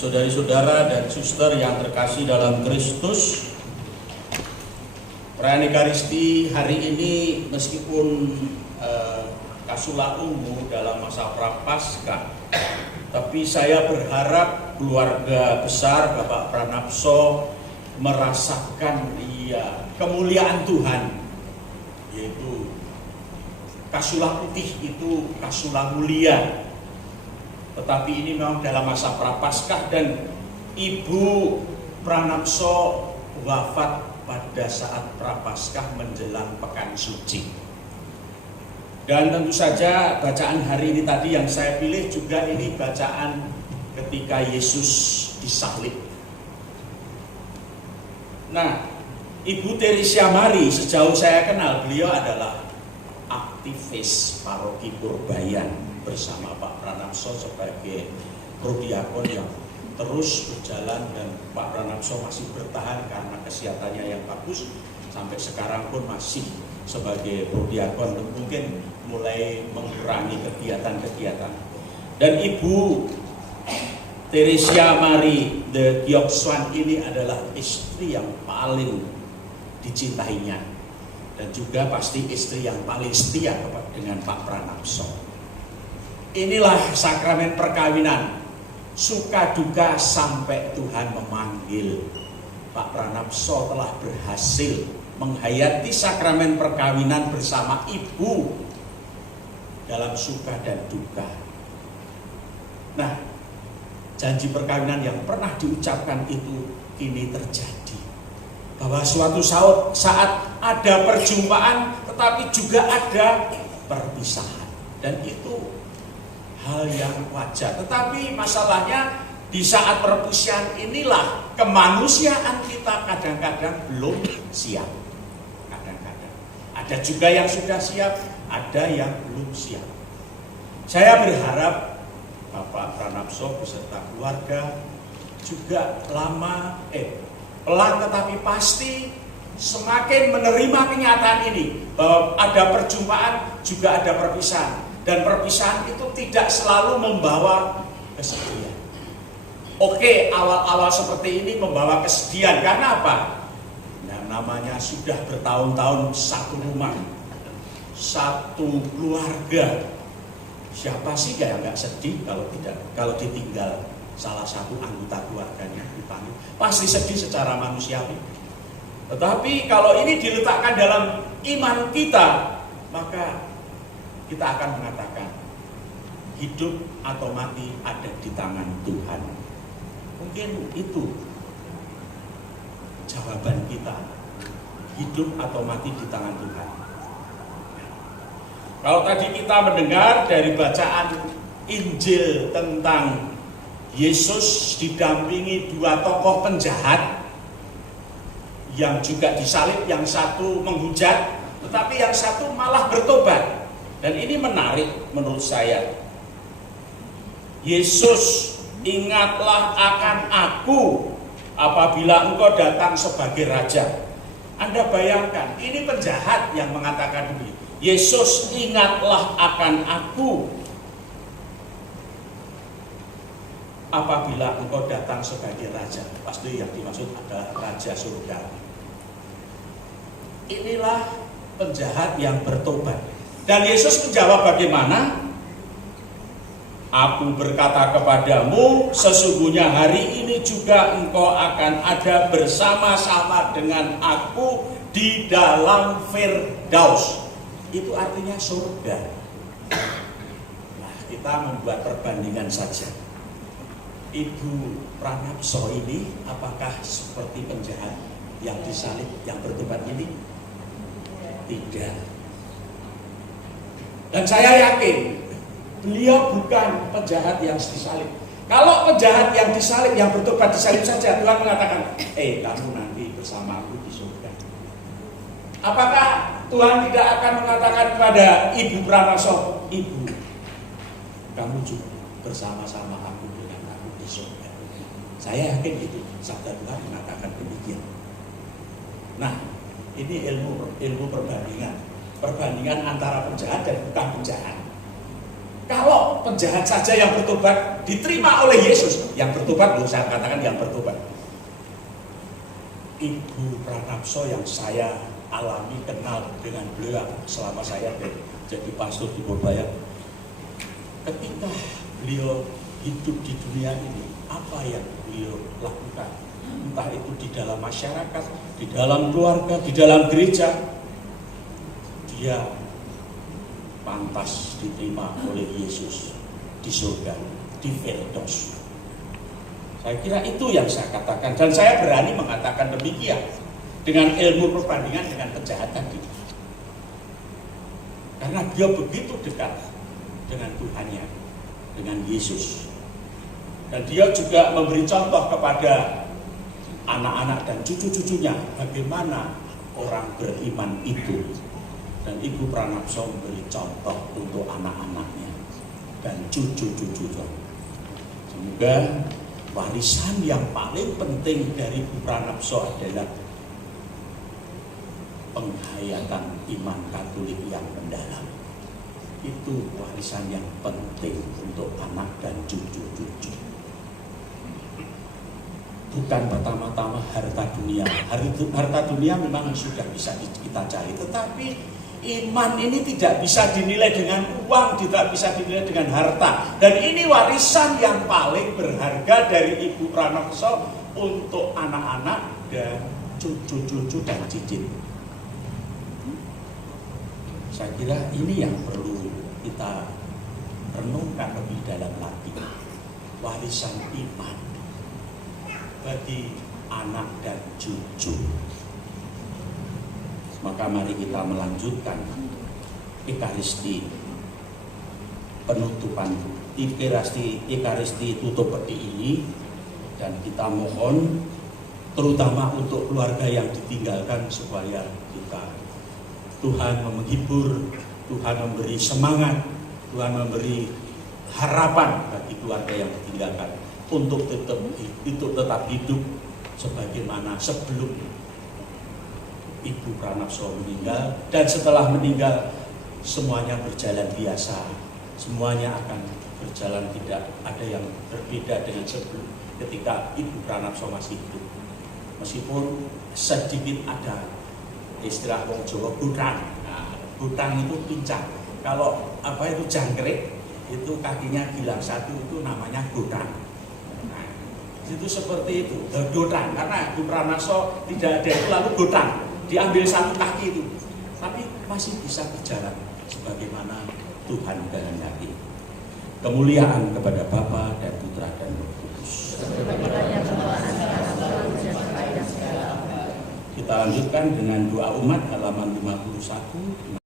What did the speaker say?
Saudari-saudara dan suster yang terkasih dalam Kristus, perayaan Ekaristi hari ini meskipun kasula ungu dalam masa Prapaskah, tapi saya berharap keluarga besar Bapak Pranapso merasakan kemuliaan Tuhan, yaitu kasula putih itu kasula mulia. Tetapi ini memang dalam masa Prapaskah dan Ibu Pranapso wafat pada saat Prapaskah menjelang Pekan Suci. Dan tentu saja bacaan hari ini tadi yang saya pilih juga ini bacaan ketika Yesus disalib. Nah, Ibu Teresia Mari sejauh saya kenal, beliau adalah aktivis paroki Purbayan bersama Pak Pranapso sebagai prodiakon yang terus berjalan, dan Pak Pranapso masih bertahan karena kesehatannya yang bagus sampai sekarang pun masih sebagai prodiakon, mungkin mulai mengurangi kegiatan-kegiatan. Dan Ibu Teresia Mari de Gioxuan ini adalah istri yang paling dicintainya dan juga pasti istri yang paling setia dengan Pak Pranapso. Inilah sakramen perkawinan, suka duka sampai Tuhan memanggil. Pak Pranapso telah berhasil menghayati sakramen perkawinan bersama Ibu dalam suka dan duka. Nah, janji perkawinan yang pernah diucapkan itu kini terjadi. Bahwa suatu saat ada perjumpaan, tetapi juga ada perpisahan. Dan itu hal yang wajar. Tetapi masalahnya di saat perpisahan inilah kemanusiaan kita kadang-kadang belum siap. Kadang-kadang ada juga yang sudah siap, ada yang belum siap. Saya berharap Bapak Pranapso beserta keluarga juga pelan tetapi pasti semakin menerima kenyataan ini, bahwa ada perjumpaan juga ada perpisahan. Dan perpisahan itu tidak selalu membawa kesedihan. Oke, awal-awal seperti ini membawa kesedihan. Karena apa? Nah, namanya sudah bertahun-tahun satu rumah, satu keluarga. Siapa sih yang nggak sedih kalau ditinggal salah satu anggota keluarganya dipanggil? Pasti sedih secara manusiawi. Tetapi kalau ini diletakkan dalam iman kita, maka kita akan mengatakan hidup atau mati ada di tangan Tuhan. Mungkin itu jawaban kita, hidup atau mati di tangan Tuhan. Kalau tadi kita mendengar dari bacaan Injil tentang Yesus didampingi dua tokoh penjahat yang juga disalib, yang satu menghujat, tetapi yang satu malah bertobat. Dan ini menarik menurut saya. Yesus, ingatlah akan aku apabila engkau datang sebagai raja. Anda bayangkan, ini penjahat yang mengatakan begini. Yesus, ingatlah akan aku apabila engkau datang sebagai raja. Pasti yang dimaksud adalah raja surga. Inilah penjahat yang bertobat. Dan Yesus menjawab bagaimana? Aku berkata kepadamu, sesungguhnya hari ini juga engkau akan ada bersama-sama dengan aku di dalam Firdaus. Itu artinya surga. Nah, kita membuat perbandingan saja. Ibu Pranapso ini apakah seperti penjahat yang disalib, yang bertobat ini? Tidak. Dan saya yakin beliau bukan penjahat yang disalib. Kalau penjahat yang disalib, yang bertobat disalib saja, Tuhan mengatakan, kamu nanti bersama aku di surga. Apakah Tuhan tidak akan mengatakan kepada Ibu Pranapso, Ibu, kamu juga bersama-sama aku dengan aku di surga? Saya yakin itu, sabda Tuhan mengatakan demikian. Nah, ini ilmu perbandingan antara penjahat dan bukan penjahat. Kalau kok penjahat saja yang bertobat diterima oleh Yesus? Yang bertobat, saya katakan yang bertobat. Ibu Pranapso yang saya alami kenal dengan beliau selama saya jadi pastor di Purbalingga. Ketika beliau hidup di dunia ini, apa yang beliau lakukan? Entah itu di dalam masyarakat, di dalam keluarga, di dalam gereja, dia pantas diterima oleh Yesus di surga, di Firdaus. Saya kira itu yang saya katakan, dan saya berani mengatakan demikian dengan ilmu perbandingan dengan kejahatan itu. Karena dia begitu dekat dengan Tuhannya, dengan Yesus. Dan dia juga memberi contoh kepada anak-anak dan cucu-cucunya bagaimana orang beriman itu. Dan Ibu Pranapso memberi contoh untuk anak-anaknya dan cucu-cucunya. Semoga warisan yang paling penting dari Ibu Pranapso adalah penghayatan iman Katolik yang mendalam. Itu warisan yang penting untuk anak dan cucu-cucu. Bukan pertama-tama harta dunia. Harta dunia memang sudah bisa kita cari, tetapi iman ini tidak bisa dinilai dengan uang, tidak bisa dinilai dengan harta. Dan ini warisan yang paling berharga dari Ibu Pranapso untuk anak-anak dan cucu-cucu dan cicit. Saya kira ini yang perlu kita renungkan lebih dalam lagi. Warisan iman bagi anak dan cucu. Maka mari kita melanjutkan Ekaristi penutupan Ekaristi tutup peti ini, dan kita mohon terutama untuk keluarga yang ditinggalkan supaya Tuhan menghibur, Tuhan memberi semangat, Tuhan memberi harapan bagi keluarga yang ditinggalkan untuk tetap hidup sebagaimana sebelum Ibu Pranapso meninggal, dan setelah meninggal semuanya berjalan biasa, semuanya akan berjalan, tidak ada yang berbeda dengan sebelum ketika Ibu Pranapso masih hidup. Meskipun sedikit ada istilah wong Jawa gutang. Nah, gutang itu pincang. Kalau itu jangkrik, itu kakinya gilang satu, itu namanya gutang. Nah, itu seperti itu, gutang. Karena Ibu Pranapso tidak ada itu lalu gutang, diambil satu kaki itu, tapi masih bisa berjalan sebagaimana Tuhan kehendaki. Kemuliaan kepada Bapa dan Putra dan Roh Kudus. Kita lanjutkan dengan doa umat halaman 51.